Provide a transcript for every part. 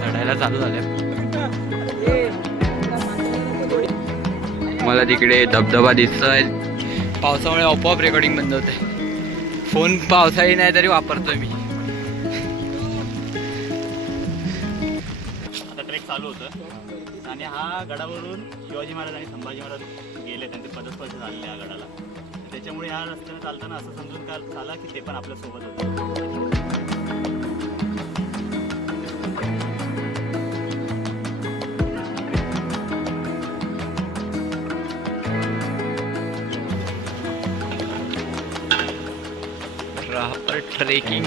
चढायला चालू झाल्या मला तिकडे धबधबा दिसतोय. पावसामुळे आपोआप रेकॉर्डिंग बंद होते फोन पावसाळी नाही तरी वापरतोय मी. आता ट्रेक चालू होतं. हा गडावरून शिवाजी महाराज आणि संभाजी महाराज गेले त्यांचे पदस्पर्श झालेले या गडाला. त्याच्यामुळे ह्या रस्त्याने चालताना असं समजून का झाला की ते पण आपल्यासोबत होते. ट्रेकिंग.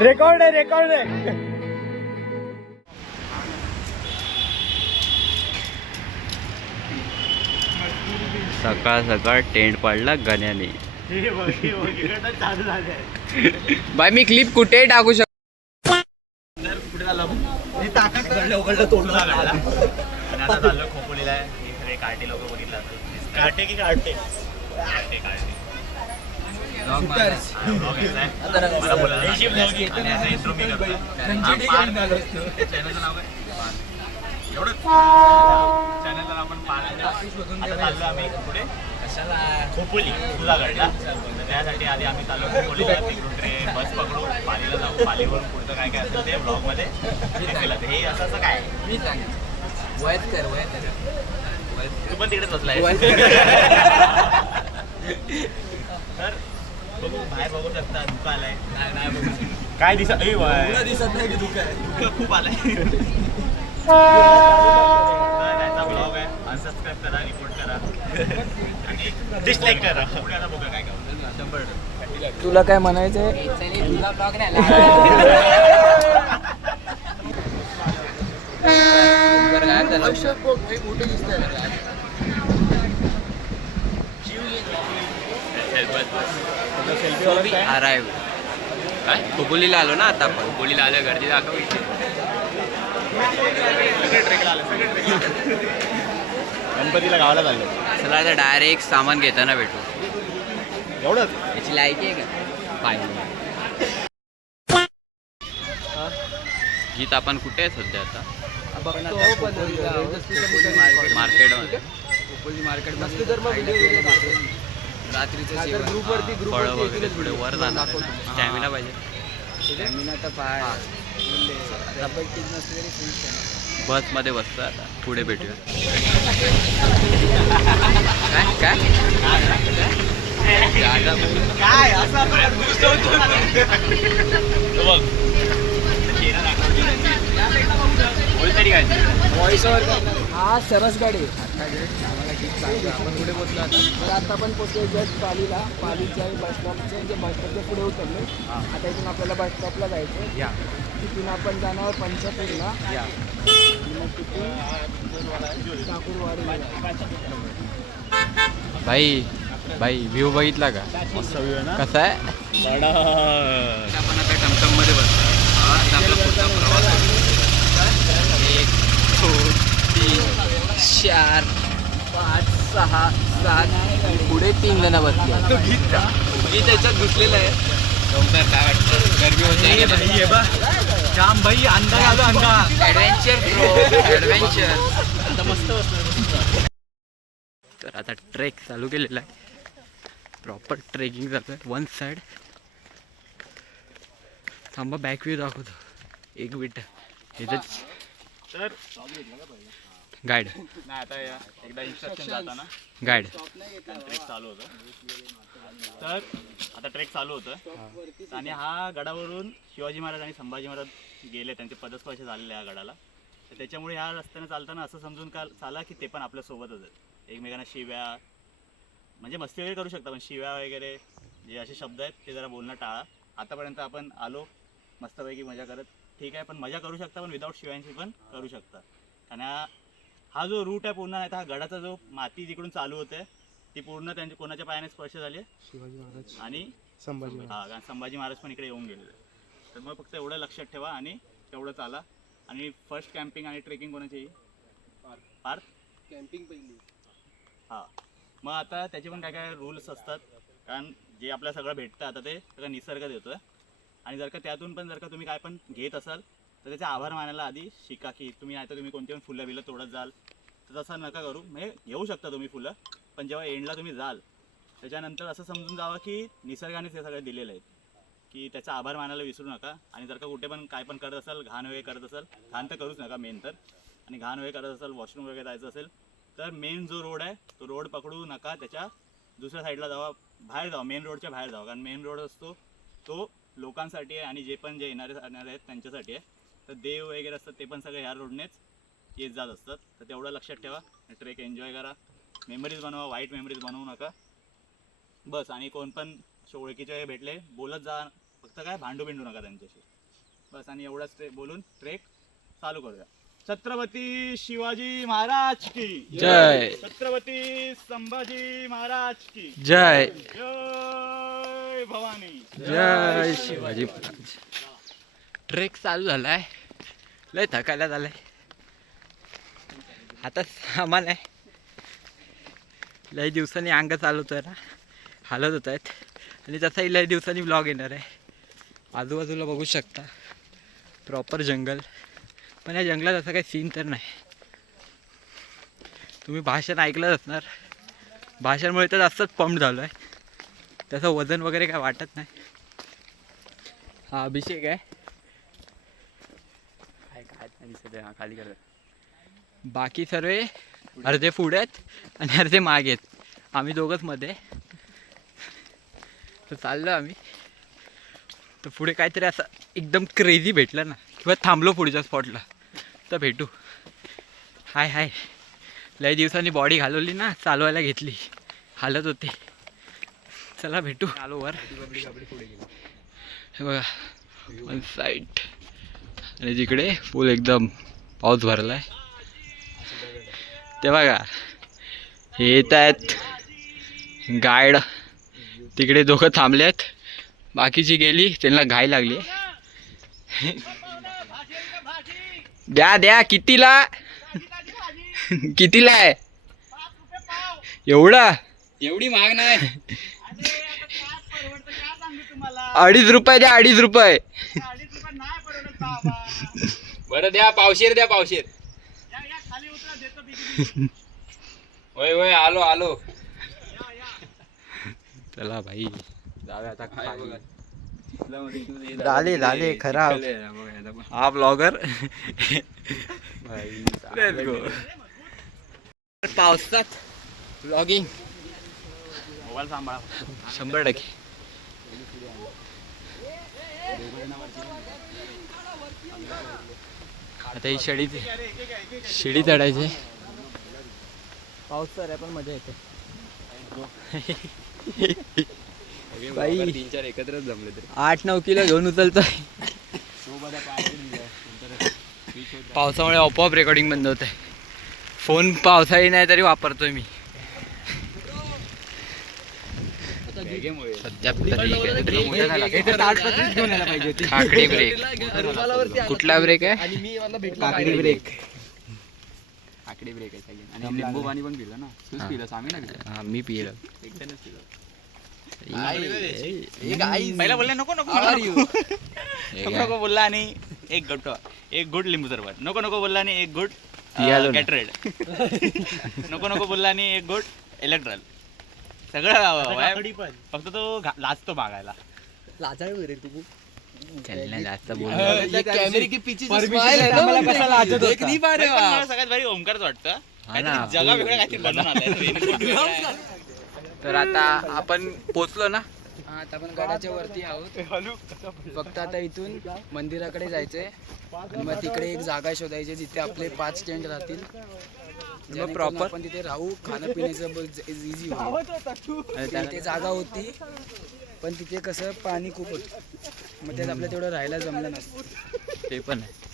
रेकॉर्ड आहे रेकॉर्ड आहे. सकाळ सकाळ टेंट पाडला गण्याने. बाय मी क्लिप कुठे टाकू शकतो कार्टे की कार्टे? कार्टे कार्टे. हा, vlog आहे. एवढंच चाललो आम्ही पुढे खोपोली तुला घडला त्यासाठी आधी आम्ही चाललो खोपोली तिकडून ट्रेन बस पकडू पालीला जाऊ पालीवरून पुढचं काय काय असेल ते ब्लॉगमध्ये दिसेल. हे असं असं काय मी सांग वयस्कर वयस्कर तू पण तिकडेच बसलाय तर बघू बाहेर बघू शकता धुका आलाय. नाही नाही बघू काय दिसत दिसत नाही की धुका आहे. धुका खूप आलाय. तर याचा ब्लॉग आहे. अनसबस्क्राईब करा रिपोर्ट करा. आणि डिसलाईक करा. पुढे आता बघा काय करू शंभर तुला काय म्हणायचंय? तुला ब्लॉग नाही अरायव काय? खोपोलीला आलो ना आता आपण. खोपोलीला आलो गर्दी दाखव गणपतीला गावाला चाललो. चला आता डायरेक्ट सामान घेताना भेटू. एवढंच? याची लायकी आहे का? पाहिजे गीत आपण कुठे आहे सध्या आता? मार्केटमध्ये. रात्रीचं फळं वगैरे थोडे वर जाणार स्टॅमिना पाहिजे. बसमध्ये बसतो आता. पुढे भेटूया. काय? काय? दादा बोल. काय असं बघ. बोल तरी काय हा सरस गाडी. आपण पुढे पोहोचलो आता तर आता आपण पोहोचलो जस्ट पालीला. पालीच्या बस स्टॉपच्या जे बस स्टॉपच्या पुढे उतरलो आता इथून आपल्याला बस स्टॉपला जायचं या. तिथून आपण जाणार पंचपूरला या. आणि मग तिथून ठाकूरवाडीला भाई भाई व्ह्यू बघितला का? मस्त व्ह्यू आहे ना? कसा आहे? आपण आता टमटममध्ये बसतो हा, आता आपला पुढचा प्रवास आहे. एक दोन तीन चार. पाच सहा सात पुढे तीन जण बसले मी त्याच्यात घुसलेला आहे. डोंगर काय वाटतं गरमी होते जाम भाई अंधा आलो अंधा ॲडव्हेंचर ॲडव्हेंचर आता मस्त तर आता ट्रेक चालू केलेला आहे. प्रॉपर ट्रेकिंग चालू आहे. वन साईड थांबा बॅक व्ह्यू दाखवतो. एक मिनिट इथंच तर गाईड नाही आता या- एकदा इन्स्ट्रक्शन जाताना. गाईड ट्रेक चालू होतं. तर आता ट्रेक चालू होतं. आणि हा गडावरून शिवाजी महाराज आणि संभाजी महाराज गेले. त्यांचे पदस्पर्श झालेले या गडाला. तर त्याच्यामुळे ह्या रस्त्याने चालताना असं समजून का चाला की ते पण आपल्या सोबतच आहेत. एकमेकांना शिव्या म्हणजे मस्ती वगैरे करू शकता पण शिव्या वगैरे जे असे शब्द आहेत ते जरा बोलणं टाळा. आतापर्यंत आपण आलो मस्तपैकी मजा करत. ठीक आहे पण मजा करू शकता पण विदाऊट शिव्यांची पण करू शकता. कारण हा- हा जो रूट आहे पूर्ण नाही तर हा गडाचा जो माती जिकडून चालू होते ती पूर्ण त्यांच्या कोणाच्या पायाने स्पर्श झाली आहे? शिवाजी महाराज. आणि संभाजी हा संभाजी महाराज पण इकडे येऊन गेलेले तर मग फक्त एवढं लक्षात ठेवा आणि तेवढं चाला. आणि फर्स्ट कॅम्पिंग आणि ट्रेकिंग कोणाची पार्थ. कॅम्पिंग पहिली. हा. मग आता त्याचे पण काय काय रूल्स असतात? कारण जे आपल्या सगळं भेटतं आता ते सगळं निसर्ग देतोय. आणि जर का त्यातून पण जर का तुम्ही काय पण घेत असाल तर त्याचे आभार मानायला आधी शिका की तुम्ही नाही तर तुम्ही कोणती पण फुलं बिलं तोडत जाल. तर तसं नका करू. म्हणजे घेऊ शकता तुम्ही फुलं पण जेव्हा एंडला तुम्ही जाल त्याच्यानंतर असं समजून जावं की निसर्गानेच हे सगळं दिलेलं आहे. की त्याचा आभार मानायला विसरू नका. आणि जर का कुठे पण काय पण करत असाल घाण वगैरे करत असाल घाण तर करूच नका मेन तर. आणि घाण वगैरे करत असाल वॉशरूम वगैरे जायचं असेल तर मेन जो रोड आहे तो रोड पकडू नका. त्याच्या दुसऱ्या साईडला जावा. बाहेर जावा. मेन रोडच्या बाहेर जावा. कारण मेन रोड असतो तो लोकांसाठी आहे आणि जे पण जे येणारे जाणारे आहेत त्यांच्यासाठी आहे. तर देव वगैरे असतात ते पण सगळे ह्या रोडनेच येत जात असतात. तर तेवढं लक्षात ठेवा. ट्रेक एन्जॉय करा. मेमरीज बनवा वाईट मेमरीज बनवू नका. बस. आणि कोण पण ओळखीचे भेटले बोलत जा. फक्त काय? भांडू बिंडू नका त्यांच्याशी. बस. आणि एवढाच ट्रे बोलून ट्रेक चालू करूया. छत्रपती शिवाजी महाराज की. जय. छत्रपती संभाजी महाराज की. जय. जय भवानी. जय शिवाजी महाराज. ट्रेक चालू झाला आहे लय थकायला झालंय. आता सामान आहे. लय दिवसांनी अंग चालवतोय ना हालत होत आहेत. आणि तसाही लय दिवसांनी ब्लॉग येणार आहे. आजूबाजूला बघू शकता. प्रॉपर जंगल पण या जंगलात असं काही सीन तर नाही. तुम्ही भाषण ऐकलंच असणार. भाषणमुळे तर जास्तच पंप झालो आहे त्याचं वजन वगैरे काय वाटत नाही. हा अभिषेक आहे. दिसत आहे, हा, खाली कर. बाकी सर्व अर्धे पुढे आहेत आणि अर्धे मागे आहेत. आम्ही दोघंच मध्ये. तर चाललो आम्ही. तर पुढे काहीतरी असं एकदम क्रेझी भेटलं ना. किंवा थांबलो पुढच्या स्पॉटला तर भेटू. हाय हाय. लय दिवसांनी बॉडी घालवली ना चालवायला घेतली. हालत होते. चला भेटू. आलो वर. हे बघा. वन साईड आणि तिकडे फुल एकदम पाऊस भरलाय. ते बघा हे येत आहेत गाईड तिकडे दोघं थांबले आहेत बाकीची गेली त्यांना घाई लागली. द्या द्या कितीला? कितीला आहे? एवढा? एवढी महाग नाही. अडीच रुपये द्या अडीच रुपये. बरं द्या पावशेर द्या पावशेर. होय होय आलो आलो. चला भाई. जाऊया आता खाली. झाले झाले खराब. हा ब्लॉगर पावसात ब्लॉगिंग मोबाईल सांभाळा. शंभर टक्के. आता ही शेळी शिडी चढायची. पाऊस तर आहे पण मजा येते. बाई. तीन चार एकत्रच जमले तरी. आठ नऊ किलो घेऊन उचलतोय. पावसामुळे आपोआप रेकॉर्डिंग बंद होत आहे फोन पावसाळी नाही तरी वापरतोय मी. सध्या ब्रेक कुठला ब्रेक आहे? काकडी ब्रेक. काकडी ब्रेक आहे आणि लिंबू पाणी पण पिलं ना? तूच. पिलं आम्ही ना हा मी पिलं. एकट्यानेच पिलं. पहिला बोलले नको नको नको. बोलला आणि एक गुट एक गुड लिंबू सरबत. नको नको बोलला आणि एक ना. कॅटरेड नको नको बोलला आणि एक गुड इलेक्ट्रल सगळं वाय- फक्त तो घा- लाजतो मागायला. त्यांना जास्त बोल. कॅमेरे की पीछे आम्हाला कसा लाजत होता? देख नहीं पा रहे पण आप. मला सगळ्यात भारी ओमकारच वाटतं. हा ना. काहीतरी जगा वेगळं काहीतरी बनवून आलंय. Raincoat वेगळा आहे. तर आता आपण पोचलो ना? हा, आता आपण गडाच्या वरती आहोत. फक्त आता इथून मंदिराकडे जायचंय. आणि मग तिकडे एक जागा शोधायची जिथे आपले पाच टेंट राहतील. आपण तिथे राहू खाणं पिण्याचं इझी होईल. तिथे जागा होती पण तिथे कसं पाणी खूप होतं. मग त्यात आपल्या तेवढं राहायला जमलं नसतं. ते पण आहे.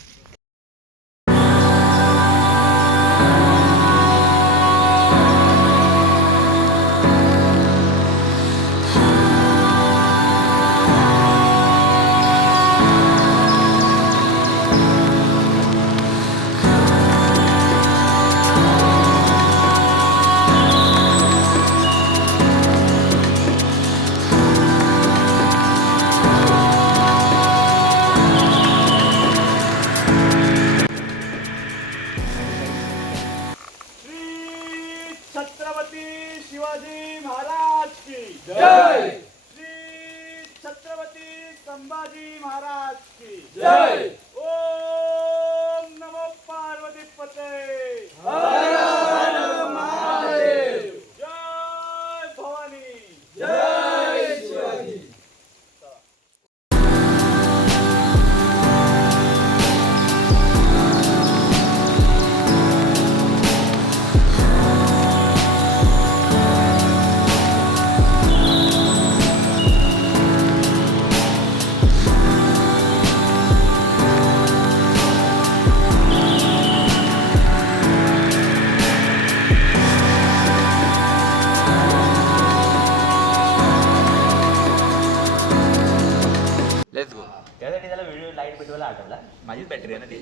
शिवाजी महाराज की जय! श्री छत्रपती संभाजी महाराज की जय!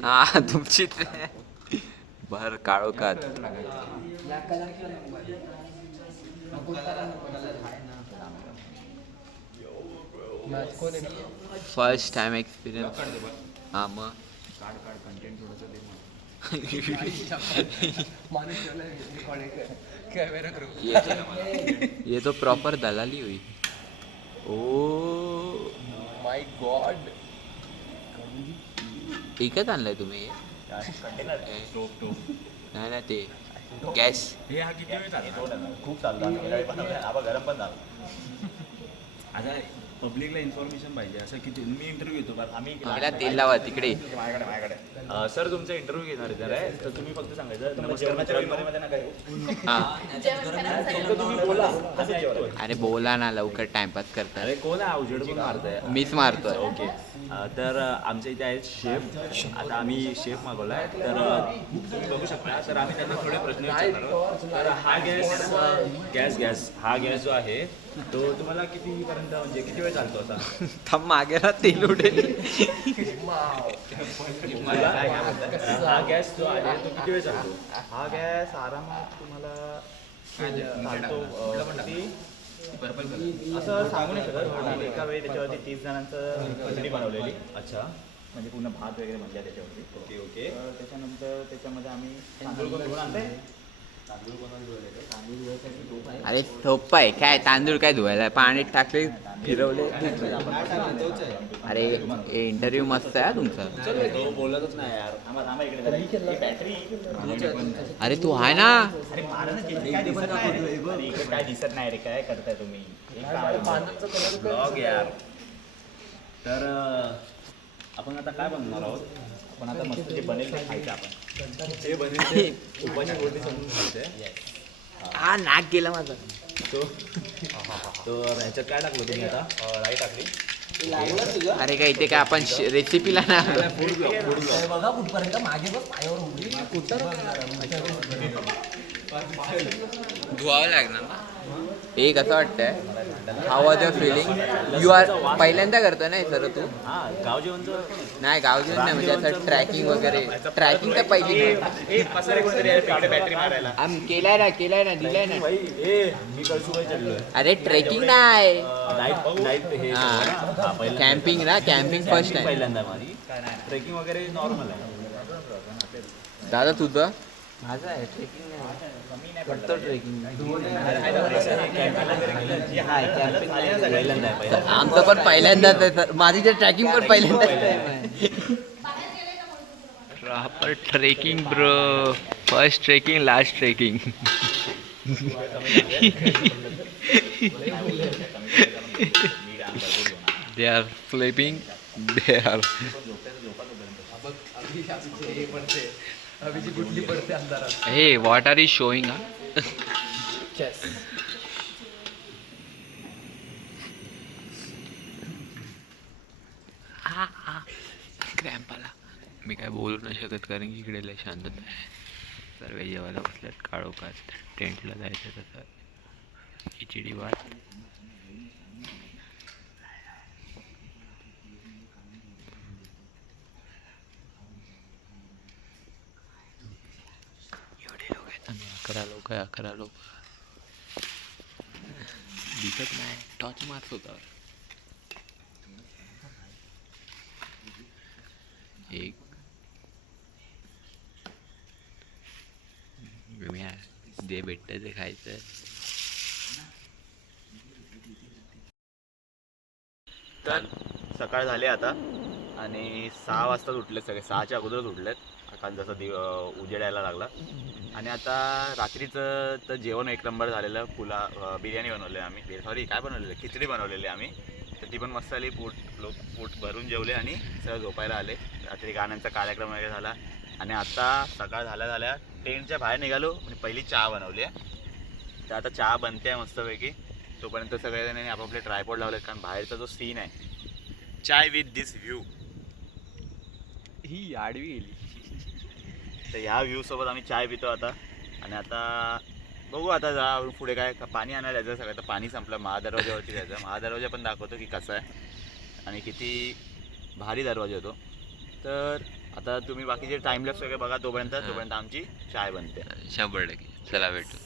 हा भर काळोखात नको कोण आहे फर्स्ट टाइम एक्सपिरियन्स हा मग. ये तो प्रॉपर दलाली हुई. ओ. माय गॉड एकच आणलंय तुम्ही नाही ना ते गॅस. हे हा किती वेळ चालतो खूप चालतो आबा गरम पण झाला. आता पब्लिकला इन्फॉर्मेशन पाहिजे. असं किती? मी इंटरव्ह्यू घेतो. आम्ही तिला तेल लावा तिकडे. माझ्याकडे माझ्याकडे. सर तुमचा इंटरव्ह्यू घेणार आहे जरा तर तुम्ही फक्त सांगायचं. हा. अरे बोला ना लवकर टाइमपास करतात. अरे कोण आहे? उजेड पण मारतंय. मीच मारतोय. ओके. तर आमच्या इथे आहेत शेफ. आता आम्ही शेफ मागवला आहे तर तुम्ही बघू शकता. तर आम्ही त्यांना थोडे प्रश्न विचारणार आहोत. तर हा गॅस गॅस गॅस. हा गॅस जो आहे तो तुम्हाला कितीपर्यंत म्हणजे किती वेळ चालतो असा? थांब मागे ना तेल उडेल मला हा गॅस जो आहे तो किती वेळ चालतो? हा गॅस आरामात तुम्हाला चालतो अ, किती? असं सांगू नाही शकत. आम्ही एका वेळी त्याच्यावरती तीस जणांचं खिचडी बनवलेली. अच्छा. म्हणजे पूर्ण भात वगैरे म्हणल्या त्याच्यावरती. Okay okay. त्याच्यानंतर त्याच्यामध्ये आम्ही तांदूळ कोण अरे सोप्पा आहे. काय तांदूळ काय धुवायला? पाण्यात टाकले फिरवले. अरे इंटरव्ह्यू मस्त आहे तुमचा. तो बोलतच नाही यार. थांबा थांबा इकडे जरा. ही बॅटरी अरे तू आहे ना? अरे मारा ना चिंता, काय दिसत नाही. रे काय करताय तुम्ही? ब्लॉग यार. तर आपण आता काय बनवणार आहोत? आपण आता मस्त जे बनेल ते खायचं आपण. जे बनेल ते उपाशी गोडी समजून खायचंय. हा नाक गेला माझा. तो तर ह्याच्यात काय टाकलं तुम्ही आता? राई टाकली. अरे काय इथे काय आपण रेसिपीला ना आलो. बघा कुठपर्यंत मागे बघ पायावर. उभी धुवावं लागणार ना? एक असं वाटतंय. How was your feeling you are पहिल्यांदा करतो ना सर तू? हा गाव नाही गाव जेवण नाही म्हणजे असं ट्रॅकिंग वगैरे. ट्रॅकिंग तर पहिली आहे आम केलाय ना केलाय ना दिलाय ना. अरे ट्रेकिंग नाही. कॅम्पिंग ना. कॅम्पिंग फर्स्ट पहिल्यांदा माझी. ट्रेकिंग वगैरे नॉर्मल आहे. दादा तुझं? माझा आहे ट्रेकिंग फक्त ट्रेकिंग आहे आमचं पण पहिल्यांदाच आहे सर माझी ट्रॅकिंग पण पहिल्यांदाच आहे proper trekking bro first trekking last trekking they are sleeping they are पडते अंधारात. हे व्हॉट आर इज शोईंग हा चेस क्रॅम्प आला मी काय बोलू नाही शकत कारण की इकडे लय शांतता आहे. सर्व जेवायला बसल्यात काळोखात टेंटला जायचं तसं. खिचडी भात. अकरा लोक अकरा लोक. दिसत नाही. टॉर्च मार्क होता. एक. जे भेटत ते खायचं. सकाळ झाले आता. आणि सहा वाजताच उठलेत सगळे. सहाच्या अगोदरच उठलेत. छान जसं दि उजेडायला उजेड यायला लागला. आणि आता रात्रीचं तर जेवण एक नंबर झालेलं. पुला बिर्याणी बनवली आम्ही. सॉरी काय बनवलेलं? खिचडी बनवलेली आम्ही. तर ती पण मस्त आली. पोट लोक पोट भरून जेवले आणि सगळं झोपायला आले. रात्री गाण्यांचा कार्यक्रम वगैरे झाला. आणि आता सकाळ झाल्या झाल्या टेंटच्या बाहेर निघालो. आणि पहिली चहा बनवली आहे. तर आता चहा बनते आहे मस्तपैकी. तोपर्यंत सगळ्याजणांनी आपापले ट्रायपॉड लावले कारण बाहेरचा जो सीन आहे. चाय विथ दिस व्ह्यू ही आडवी गेली. तर ह्या व्ह्यूसोबत आम्ही चाय पितो आता. आणि आता बघू आता जा पुढे काय पाणी आणायला जायचं सगळं. तर पाणी संपलं महादरवाज्यावरती जायचं. महादरवाजा पण दाखवतो की कसा आहे. आणि किती भारी दरवाजा होतो. तर आता तुम्ही बाकीचे टाइमलेप्स वगैरे बघा तोपर्यंत तोपर्यंत आमची चाय बनते. शंभर टक्के. चला भेटू.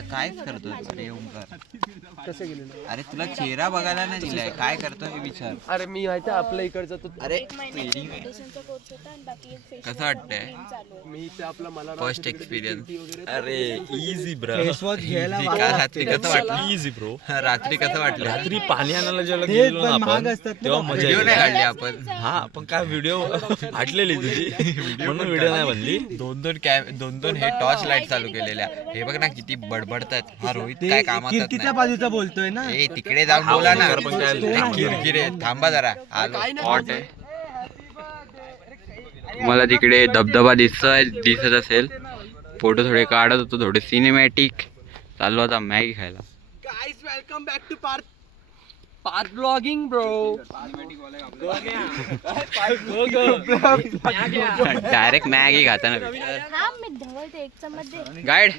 आता कायच करतो अरे ओंकार. कसं गेलेलं अरे तुला चेहरा बघायला नाही दिलाय. काय करतो हे विचार. अरे मी माहिती आपल्या इकडचं तर अरे एक महिन्याचा फाउंडेशनचा कोर्स होता आणि बाकी एक facial कसं वाटतंय? cream चालू आहे. मी ते आपला मला फर्स्ट एक्सपिरियन्स अरे इझी ब्रो रात्री कसं वाटलं? इझी ब्रो रात्री कसं वाटलं? रात्री पाणी आणायला जेव्हा गेलो ना आपण तेव्हा मजा व्हिडिओ नाही येते काढले आपण. हा पण काय व्हिडिओ आटलेली तुझी. म्हणून व्हिडिओ नाही बनली दोन दोन कॅम दोन दोन हे टॉर्च लाइट चालू केलेल्या. हे बघ ना किती बडबडतात हा रोहित काय कामाचा बाजूचा बोलतोय ना? ए तिकडे जाऊन बोला ना. किरकिरे थांबा जरा. आलो हॉट आहे. तुम्हाला तिकडे धबधबा दिसतोय दिसत असेल. फोटो थोडे काढत होतो थोडे सिनेमॅटिक चाललो आता मॅगी खायला. Guys welcome back to Parth Parth vlogging bro direct Maggi खाताना. हा मी ढवळते. एक चम्मच दे. गाईड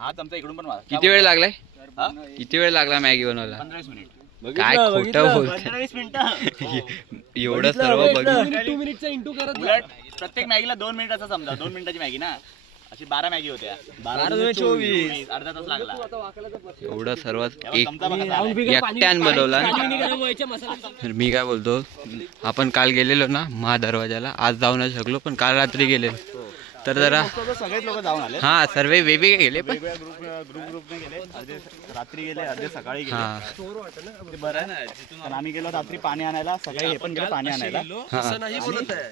हाच आमचा इकडून पण मारा. किती वेळ लागलाय? हा? किती वेळ लागला मॅगी बनवायला? पंधरा वीस मिनिट काय खोटं बोलत पंधरा वीस मिनिटं. एवढं सर्व बघून टू मिनिटचा इंटू करत उलट प्रत्येक मॅगीला दोन मिनिटाचा समजा दोन मिनिटाची मॅगी ना. अशी बारा मॅगी होत्या. बारा दोन चोवीस. अर्धा तास लागला. एवढं सर्व तेव्हा एक चमचा बघा झालाय. एकट्यान बनवला. तर मी काय बोलतो आपण काल गेलेलो ना महादरवाजाला आज जाऊ नाही शकलो पण काल रात्री गेलेलो. तर जरा सगळेच लोक जाऊन आले हा सर्व वेगवेगळे गेले पण वेगवेगळ्या ग्रुप ग्रुप ग्रुपने गेले. अर्धे रात्री गेले अर्धे सकाळी गेले. हा. ते बरं आहे. ना पण आम्ही गेलो रात्री पाणी आणायला सकाळी हे पण गेलो पाणी आणायला. नाही बोलत आहे.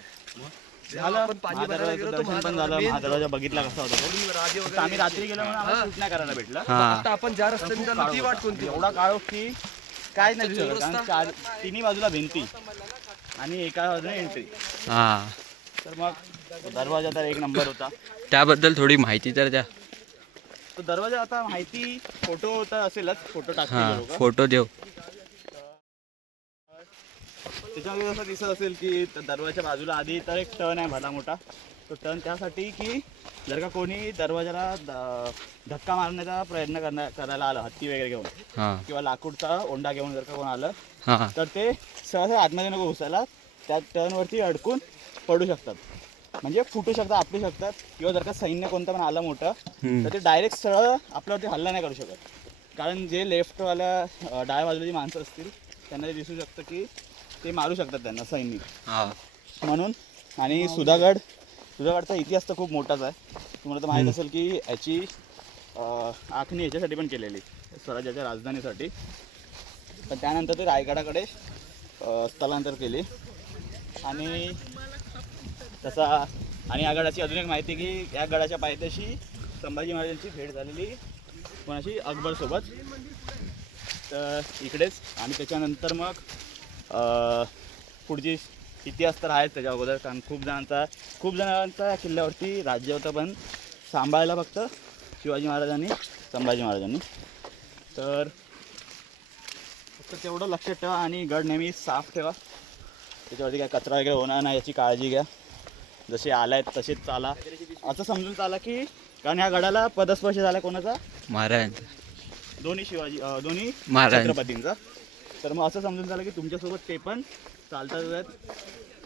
झालं. महादरवाजाचं दर्शन पण झालं. महादरवाजा बघितला कसा होता तो. फक्त आम्ही रात्री गेलो म्हणून आम्हाला करायला भेटलं. हा. आता आपण ज्या रस्त्याने चाललो ती वाट कोणती? एवढा काळो की काय नाही दिसत कारण चार तिन्ही बाजूला भिंती. आणि एका बाजूने एंट्री हा. तर मग दरवाजा तर एक नंबर होता. त्याबद्दल थोडी माहिती तर द्या. तो दरवाजा आता माहिती फोटो तर असेलच फोटो लोक. फोटो देऊ. त्याच्यामध्ये असं दिसत असेल की दरवाजाच्या बाजूला आधी तर एक टर्न आहे भला मोठा. तो टर्न त्यासाठी की जर का कोणी दरवाजाला धक्का मारण्याचा प्रयत्न करण्या करायला आलं हत्ती वगैरे घेऊन हा. किंवा लाकूडचा ओंडा घेऊन जर का कोण आलं तर ते सहसा आतमध्ये नको घुसायला त्या टर्नवरती अडकून पडू शकतात. म्हणजे फुटू शकतात आपटू शकतात. किंवा जर का सैन्य कोणतं पण आलं मोठं. तर ते डायरेक्ट सरळ आपल्यावरती हल्ला नाही करू शकत. कारण जे लेफ्टवाल्या डाव्या बाजूला जी माणसं असतील त्यांना ते दिसू शकतं की ते मारू शकतात त्यांना सैनिक. म्हणून आणि सुधागड सुधागडचा इतिहास तर खूप मोठाच आहे. तुम्हाला तर माहीत असेल की याची आखणी याच्यासाठी पण केलेली स्वराज्याच्या राजधानीसाठी. पण त्यानंतर ते रायगडाकडे स्थलांतर केले. आणि तसा आणि या गडाची अजून एक माहिती की या गडाच्या पायथ्याशी संभाजी महाराजांची भेट झालेली कोणाशी? अकबरसोबत. तर इकडेच आणि त्याच्यानंतर मग पुढची इतिहास तर आहेच त्याच्या अगोदर कारण खूप जणांचा खूप जणांचा या किल्ल्यावरती राज्य होतं पण सांभाळायला फक्त शिवाजी महाराजांनी संभाजी महाराजांनी. तर फक्त तेवढं लक्षात ठेवा आणि गड नेहमी साफ ठेवा. त्याच्यावरती काय कचरा वगैरे होणार नाही याची काळजी घ्या. जसे आलायत तसेच चाला. असं समजून चाला की कारण ह्या गडाला पदस्पर्श झाला कोणाचा? महाराज दोन्ही शिवाजी अं, दोन्ही महाराज छत्रपतींचा. तर मग असं समजून झालं की तुमच्यासोबत ते पण चालतात आहेत.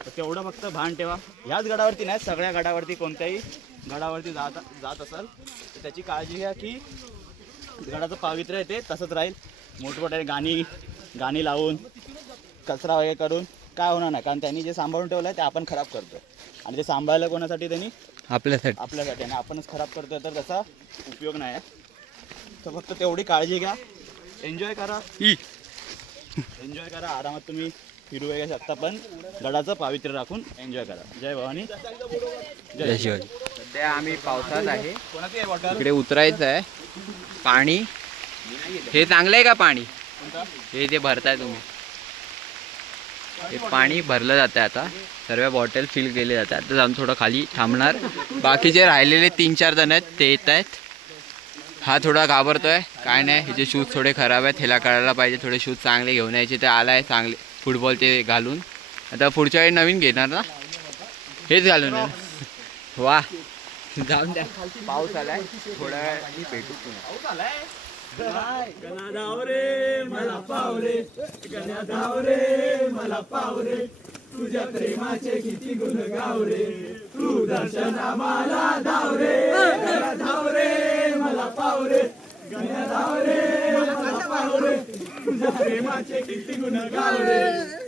तर तेवढं फक्त भान ठेवा. ह्याच गडावरती नाही सगळ्या गडावरती कोणत्याही गडावरती जात जात असाल तर त्याची काळजी घ्या की गडाचं पावित्र्य आहे ते तसंच राहील. मोठमोठ्या गाणी गाणी लावून कचरा वगैरे करून काय होणार नाही. कारण त्यांनी जे सांभाळून ठेवलं आहे ते आपण खराब करतो आणि ते सांभाळायला कोणासाठी त्यांनी? आपल्यासाठी. आपल्यासाठी. आणि आपणच खराब करतोय तर त्याचा उपयोग नाही आहे. तर फक्त तेवढी काळजी घ्या. एन्जॉय करा. एन्जॉय करा. आरामात तुम्ही फिरू वगैरे शकता पण गडाचं पावित्र्य राखून एन्जॉय करा. जय भवानी. जय शिवाजी. सध्या आम्ही पावसात आहे. इकडे उतरायचं आहे. पाणी. हे चांगलं आहे का पाणी? हे जे भरताय तुम्ही. हे पाणी भरलं जातं आता. सर्व बॉटल फिल केले जातात. आता जाऊन थोडं खाली थांबणार. बाकीचे राहिलेले तीन चार जण आहेत ते येत आहेत. हा थोडा घाबरतोय. काय नाही हिचे शूज थोडे खराब आहेत. ह्याला कळायला पाहिजे थोडे शूज चांगले घेऊन यायचे. ते आलाय चांगले फुटबॉलचे घालून. आता पुढच्या वेळी नवीन घेणार ना? हेच घालून वा जाऊन द्या. पाऊस आलाय. थोडा वेळाने भेटू गणा धावरे मला पावरे गण्या धावरे मला पावरे तुझ्या प्रेमाचे किती गुण गावरे. तू दर्शना मला धावरे. धावरे मला पावरे गण्या धावरे मला पावरे तुझ्या प्रेमाचे किती गुण गावरे.